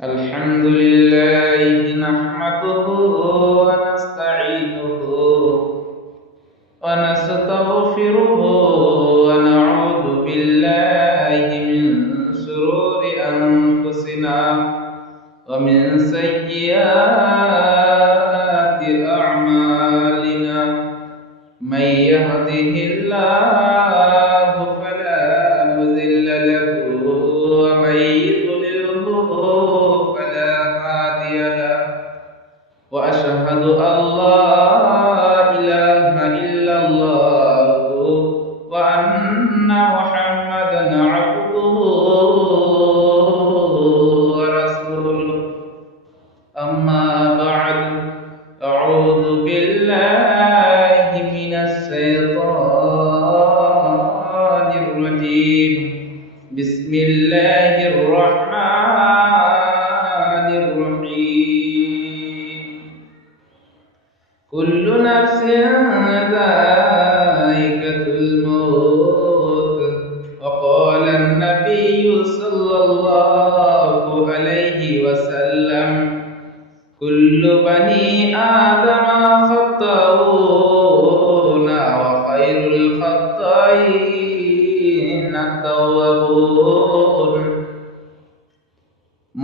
الحمد لله نحمده ونستعينه ونستغفره ونعوذ بالله من شرور أنفسنا ومن سيئات أعمالنا من يهده الله فلا مضل له ومن يضلله فلا هادي له وأشهد أن لا إله إلا الله وأن محمدا عبده ورسوله أما بعد أعوذ بالله من الشيطان الرجيم بسم الله الرحمن الرحيم كل نفس ذائقة الموت وقال النبي صلى الله عليه وسلم كل بني آدم خطاؤون وخير الخطائين التوابون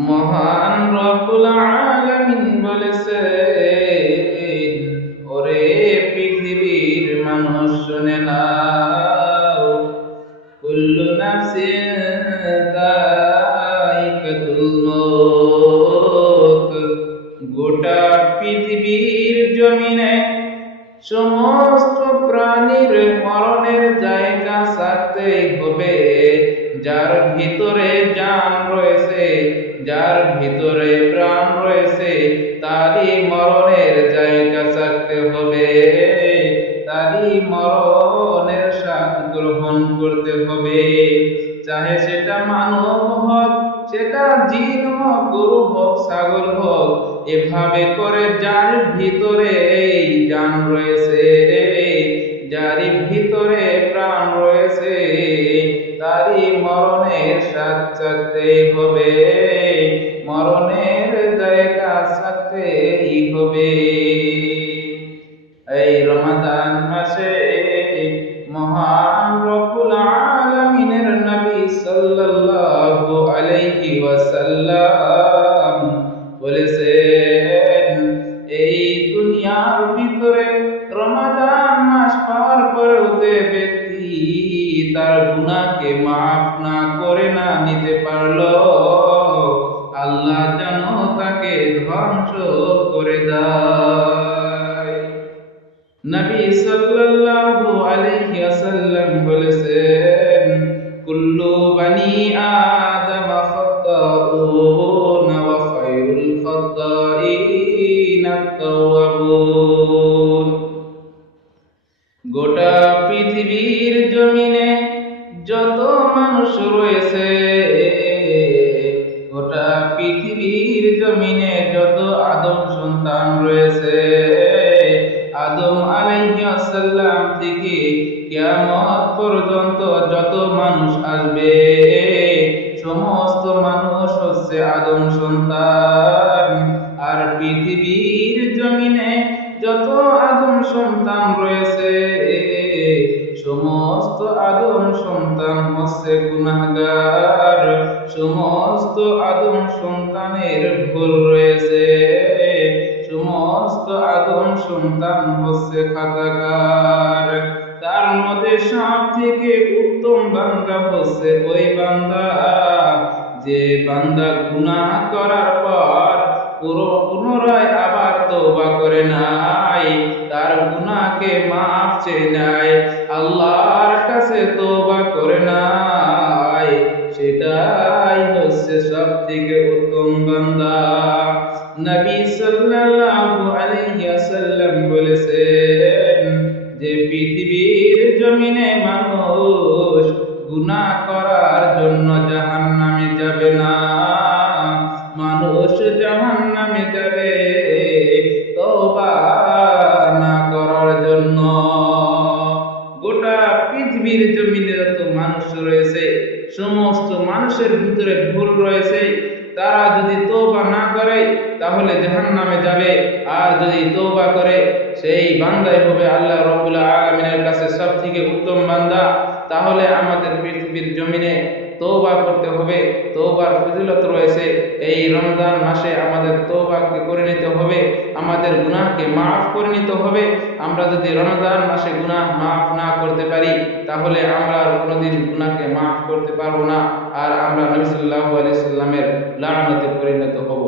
মহান রব্বুল আলামিন বলেছেন, ওরে পৃথিবীর মানুষ শুনে নাও, কুল্লু নাফসিন যায়িকাতুল মউত। গোটা পৃথিবীর জমিনে সমস্ত প্রাণীর মরণের জায়গা থাকতে হবে। যার ভিতরে জান রয়েছে, যার ভিতরে প্রাণ রয়েছে, তারই মরণের জায়গা থাকতে হবে, তারই মরণের স্বাদ গ্রহণ করতে হবে। চাহে সেটা মানব হোক, সেটা জিন হোক, গরু হোক, ছাগল হোক, এভাবে করে যার ভিতরে এই জান রয়েছে, যারই ভিতরে প্রাণ রয়েছে, তারই মরণের স্বাদ চাখতেই হবে, মরণের জায়গা চাখতেই হবে। এই রমাদান মাসে মহান রব্বুল আলামিনের নবী সাল্লাল্লাহু আলাইহি ওয়াসাল্লাম বলেছেন, এই দুনিয়ার ভিতরে রমাদান মাস পাওয়ার পরেও যে ব্যক্তি তার গুনাহকে মাফ না করে না নিতে পারলো, আল্লাহ যেন তাকে ধ্বংস করে দেয়। নবী সাল্লাল্লাহু আলাইহি ওয়াসাল্লাম বলেছেন, কুল্লু বনি আদম খাত্তাউন ওয়া খায়রুল খাত্তাইন আত-তাওয়াবুন। গোটা পৃথিবীর জমিনে যত মানুষ রয়েছে, গোটা পৃথিবীর জমিনে যত আদম সন্তান রয়েছে, আদম আলাইহিস সালাম থেকে কিয়ামত পর্যন্ত যত মানুষ আসবে, সমস্ত মানুষ হচ্ছে আদম সন্তান। আর পৃথিবীর জমিনে যত আদম সন্তান রয়েছে, সমস্ত আদম সন্তান হচ্ছে গুনাহগার, সমস্ত আদম সন্তানের ভুল রয়েছে, সমস্ত আদম সন্তান হচ্ছে খাতাকার। তার মধ্যে সব থেকে উত্তম বান্দা হচ্ছে ওই বান্দা যে বান্দা গুনাহ করার পর পুনরায় আবার তওবা করে নাই, তার গুনাহকে মাফ চেয়ে নাই, আল্লাহর কাছে তওবা করে নাই, সেটাই হচ্ছে সব থেকে উত্তম বান্দা। নবী সাল্লাল্লাহু আলাইহি ওয়াসাল্লাম বলেছেন যে পৃথিবীর জমিনে মানুষ গুনাহ করার জন্য জাহান্নামে যাবে না, মানুষ জাহান্নামে যাবে তওবা না করার জন্য। গোটা পৃথিবীর জমিনে যত মানুষ রয়েছে, সমস্ত মানুষের ভিতরে ভুল রয়েছে, তারা যদি যদি তওবা না করে তাহলে জাহান্নামে যাবে, আর যদি তওবা করে সেই বান্দাই হবে আল্লাহ রাব্বুল আলামিনের কাছে সবথেকে উত্তম বান্দা। তাহলে আমাদের পৃথিবীর জমিনে তওবা করতে হবে, তওবার ফজিলত রয়েছে। এই রমজান মাসে আমাদের তওবাকে করে নিতে হবে, আমাদের গুনাহকে মাফ করে নিতে হবে। আমরা যদি রমজান মাসে গুনাহ মাফ না করতে পারি তাহলে আমরা আর কোনোদিন গুনাহকে মাফ করতে পারবো না, আর আমরা নবী সাল্লাল্লাহু আলাইহি সাল্লামের লাআনতে পরিণত হব।